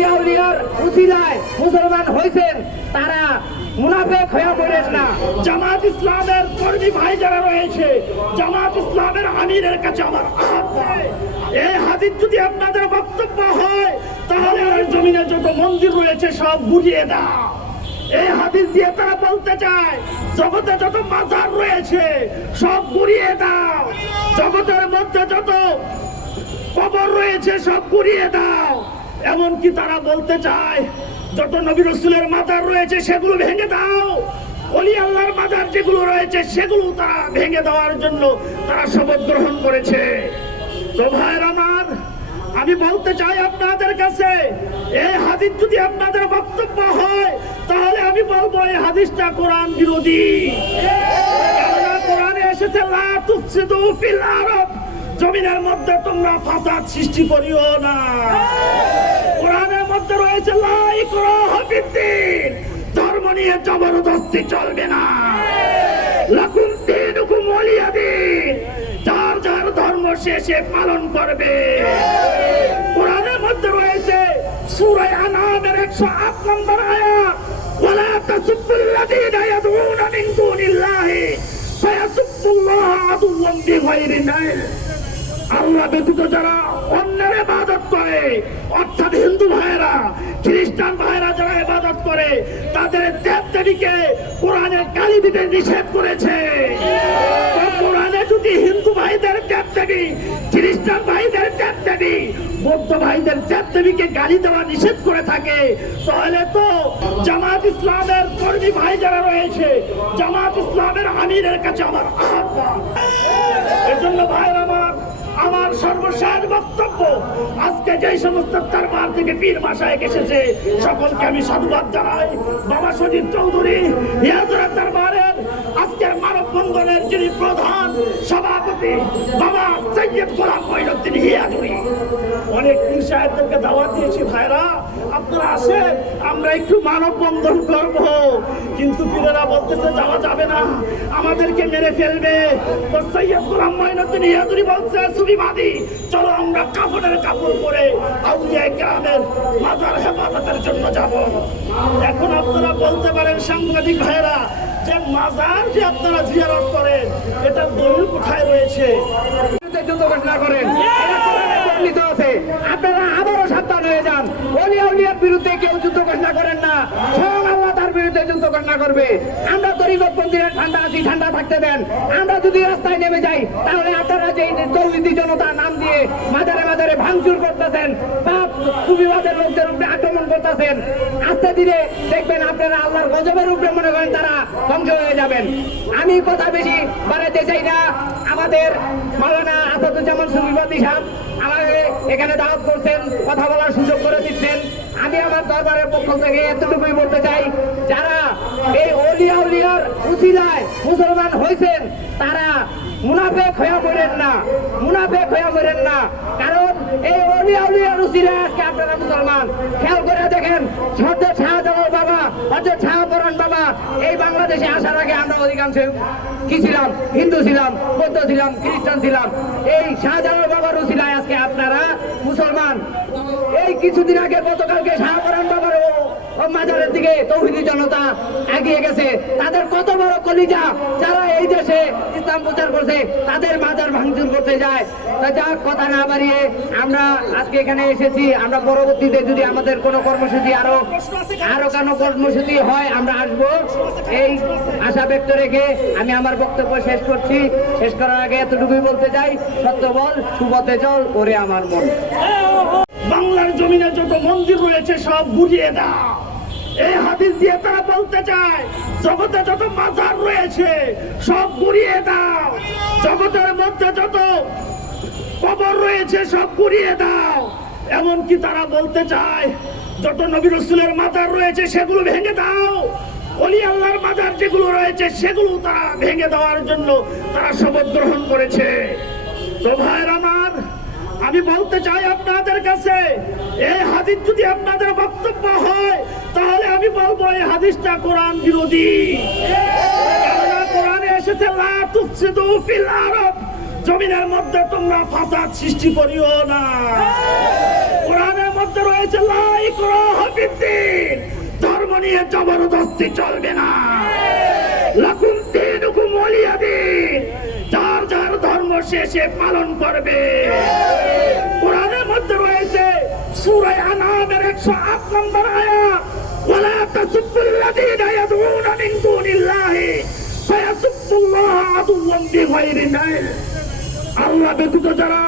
Olya উলিয়ার উসিলায় মুসলমান হয়েছেন তারা মুনাফিক হয়ে পড়েন না। জামাত ইসলামের কর্মী ভাই যারা রয়েছে, জামাত ইসলামের আমিরের কাছে আমার আহ্বান, এই হাদিস যদি আপনাদের বক্তব্য হয় তাহলে আর জমিনে যত মন্দির রয়েছে সব গুড়িয়ে দাও। এই হাদিস দিয়ে তারা বলতে চায় জগতে যত মাজার রয়েছে সব গুড়িয়ে দাও, জগতের মধ্যে যত কবর রয়েছে সব গুড়িয়ে দাও। এমনকি তারা বলতে চায় যত নবী রাসূলের মাজার রয়েছে সেগুলো ভেঙে দাও, ওলি আল্লাহর মাজার যেগুলো রয়েছে সেগুলো তারা ভেঙে দেওয়ার জন্য তারা শপথ গ্রহণ করেছে। তো ভাইরা আমার, আমি বলতে চাই আপনাদের কাছে এই হাদিস যদি আপনাদের বক্তব্য হয় তাহলে আমি বলবো এই হাদিসটা কোরআন বিরোধী। কেননা কোরআনে এসেছে লা তুফসিদু ফিল আরদ, জমিনের মধ্যে তোমরা ফাসাদ সৃষ্টি করিও না। কোরআনের মধ্যে রয়েছে লা ইকরাহা ফিদ্দীন, ধর্ম নিয়ে জবরদস্তি চলবে না। লাকুম দীনুকুম ওয়ালিয়া দীন, যার যার ধর্ম সে পালন করবে। কোরআনের মধ্যে রয়েছে সূরা আনামের 108 নম্বর আয়াত, ওয়ালা তাসুবুল্লাযীনা ইয়াদউনা মিন দুনিল্লাহি ফায়াসুবুল্লাহা আদুওয়ান বিগাইরি ইলম। আল্লাহ ব্যতীত যারা অন্যের ইবাদত করে, অর্থাৎ হিন্দু ভাইরা, খ্রিস্টান ভাইরা যারা ইবাদত করে তাদের দেব-দেবীকে কোরআনে গালি দিতে নিষেধ করেছে। কোরআনে যদি হিন্দু ভাইদের দেব-দেবী, খ্রিস্টান ভাইদের দেব-দেবী, বৌদ্ধ ভাইদের দেব-দেবীকে গালি দেওয়া নিষেধ করে থাকে তাহলে তো জামাত ইসলামের কর্মী ভাই যারা রয়েছে, জামাত ইসলামের আমিরের কাছে আমার আহ্বান, এজন্য ভাইরা আমার সর্বশেষ বক্তব্য, আজকে যে সমস্ত দরবার থেকে পীর মাশায়েখ এসেছে সকলকে আমি সাধুবাদ জানাই। বাবা সজিব চৌধুরী হিয়াজুরের দরবারের আজকের মানববন্ধনের যিনি প্রধান সভাপতি বাবা সৈয়দ গোলাম মঈনুদ্দিন হিয়াজুরি, অনেক পীর সাহেবদেরকে দাওয়াত দিয়েছি, ভাইরা আপনারা আসেন, আমরা একটু মানববন্ধন করব। কিন্তু পীরেরা বলতেছে যাওয়া যাবে না, আমাদেরকে মেরে ফেলবে। তো সৈয়দ গোলাম মঈনুদ্দিন হিয়াজুরি বলছে সুবিবাদী, চলো আমরা কাফনের কাপড় পরে আউলিয়া কেরামের মাজার হেফাজতের জন্য যাব। এখন আপনারা বলতে পারেন সাংবাদিক ভাইরা যে মাজার যে আপনারা জিয়ারত করেন এটা দলিল কোথায় রয়েছে? যুদ্ধ ঘোষণা করেন, আছে আপনারা আবারও সাবধান হয়ে যান। ওলিয়া উলিয়ার বিরুদ্ধে কেউ যুদ্ধ ঘোষণা করেন না, স্বয়ং আল্লাহ তার বিরুদ্ধে যুদ্ধ ঘোষণা করবে। আমরা তরিকতপন্থীরা ঠান্ডা আছি, ঠান্ডা থাকতে দেন। আমরা যদি রাস্তায় নেমে যাই তাহলে আপনারা যে তৌহিদি জনতা নাম দিয়ে মাজারে মাজারে ভাঙচুর করতেছেন বা সুবিবাদের লোকদের উপরে আক্রমণ করতেছেন, আস্তে ধীরে দেখবেন আপনারা আল্লাহর গজবের উপরে মনে করেন তারা ধ্বংস হয়ে যাবেন। আমি কথা বেশি বাড়াতে চাই না। আমাদের মাওলানা আসাদুজ্জামান সুবিবাদী সাহেব আমাকে এখানে দাওয়াত করছেন, কথা বলার সুযোগ করে দিচ্ছেন। আমি আমার দরবারের পক্ষ থেকে এতটুকুই বলতে চাই, যারা এই ওলিয়া উলিয়ার উসিলায় মুসলমান হয়েছেন তারা মুনাফিক হয়ে পড়েন না, মুনাফিক হয়ে পড়েন না। কারণ এই ওলিয়া উলিয়ার উসিলায় আজকে আপনারা মুসলমান। খেয়াল করে দেখেন, হযরত শাহজালাল বাবা, হযরত শাহপরান বাবা এই বাংলাদেশে আসার আগে আমরা অধিকাংশ কি ছিলাম? হিন্দু ছিলাম, বৌদ্ধ ছিলাম, খ্রিস্টান ছিলাম। এই শাহজালাল বাবার উসিলায় আজকে আপনারা মুসলমান। এই কিছুদিন আগে গতকালকে শাহপরান বাবার মাজারের দিকে তৌহিদি জনতা এগিয়ে গেছে। তাদের কত বড় কলিজা, যারা এই দেশে ইসলাম প্রচার করছে তাদের মাজার ভাঙচুর করতে যায়। তা যা কথা না বাড়িয়ে আমরা আজকে এখানে এসেছি। আমরা পরবর্তীতে যদি আমাদের কোনো কর্মসূচি আরো কোনো কর্মসূচি হয় আমরা আসবো, এই আশা ব্যক্ত রেখে আমি আমার বক্তব্য শেষ করছি। শেষ করার আগে এতটুকুই বলতে চাই, সত্য বল, সুপথে চল, ওরে আমার মন। বাংলার জমিনে যত মন্দির রয়েছে সব গুড়িয়ে দাও। এই হাদিস দিয়ে তারা বলতে চায় জগতে যত মাজার রয়েছে সব গুড়িয়ে দাও, জগতের মধ্যে যত কবর রয়েছে সব গুড়িয়ে দাও। এমনকি তারা বলতে চায় যত নবী রাসূলের মাজার রয়েছে সেগুলো ভেঙে দাও, ওলি আল্লাহর মাজার যেগুলো রয়েছে সেগুলো তারা ভেঙে দেওয়ার জন্য তারা শপথ গ্রহণ করেছে। তো ভাইরা আমার, আমি বলতে চাই আপনাদের কাছে এই হাদিস যদি আপনাদের বক্তব্য হয় তাহলে আমি বলবো এই হাদিসটা কোরআন বিরোধী। কেননা কোরআনে এসেছে লা তুফসিদু ফিল আরদ, জমিনের মধ্যে তোমরা ফাসাদ সৃষ্টি করিও না। কোরআনের মধ্যে রয়েছে লা ইকরাহ ফিদ্দীন, ধর্ম নিয়ে জবরদস্তি চলবে না। লাকুম দীনুকুম ওয়ালিয়া দীন, যার যার ধর্ম সে পালন করবে। কোরআনের মধ্যে রয়েছে সূরা আনআমের 108 নম্বর আয়াত, ওয়ালা তাসুবুল্লাযীনা ইয়াদউনা মিন দুনিল্লাহি ফায়াসুবুল্লাহা আদুওয়ান বিগাইরি ইলম। আল্লাহ ব্যতীত যারা